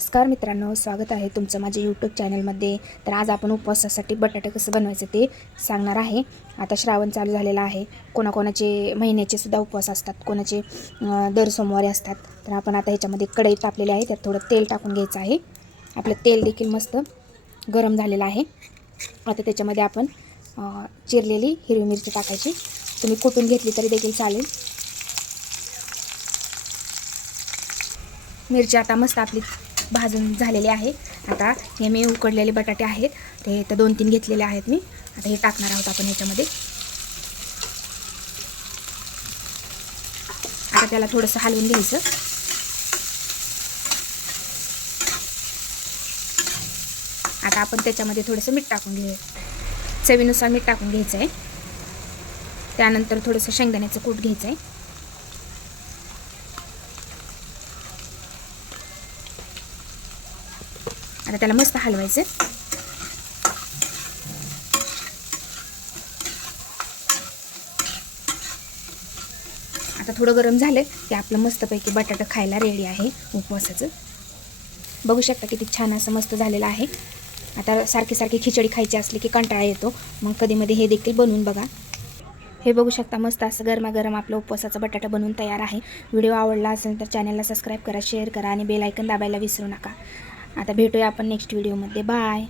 नमस्कार मित्रांनो स्वागत आहे तुमचं माझ्या यूट्यूब चॅनलमध्ये तर आज आपण उपवासासाठी बटाटे कसं बनवायचं ते सांगणार आहे. आता श्रावण चालू झालेला आहे. कोणाकोणाचे महिन्याचे सुद्धा उपवास असतात कोणाचे दर सोमवारी असतात. तर आपण आता ह्याच्यामध्ये कढई तापलेली आहे त्यात थोडं तेल टाकून घ्यायचं आहे. आपलं तेल देखील मस्त गरम झालेलं आहे. आता त्याच्यामध्ये आपण चिरलेली हिरवी मिरची टाकायची. तुम्ही कुटून घेतली तरी देखील चालेल. मिरची आता मस्त आपली भाजून झालेली आहे आता हे मी उकडलेले बटाटे आहेत. ते तर दोन तीन घेतलेले आहेत मी. आता हे टाकणार आहोत आपण याच्यामध्ये. आता त्याला थोडंसं हलवून घ्यायचं. आता आपण त्याच्यामध्ये थोडंसं मीठ टाकून घेऊ चवीनुसार मीठ टाकून घ्यायचं आहे त्यानंतर थोडंसं शेंगदाण्याचं कूट घ्यायचं आहे आता त्याला मस्त हलवायचं. आता थोडं गरम झालं की आपलं मस्तपैकी बटाटा खायला रेडी आहे उपवासाचं. बघू शकता किती छान असं मस्त झालेलं आहे. आता सारखी सारखी खिचडी खायची असली की कंटाळा येतो. मग कधीमध्ये हे देखील बनवून बघा. हे बघू शकता मस्त असं गरमागरम आपलं उपवासाचा बटाटा बनवून तयार आहे. व्हिडिओ आवडला असेल तर चॅनलला सबस्क्राईब करा शेअर करा आणि बेल ऐकन दाबायला विसरू नका. आता भेटूया आपण नेक्स्ट व्हिडिओमध्ये बाय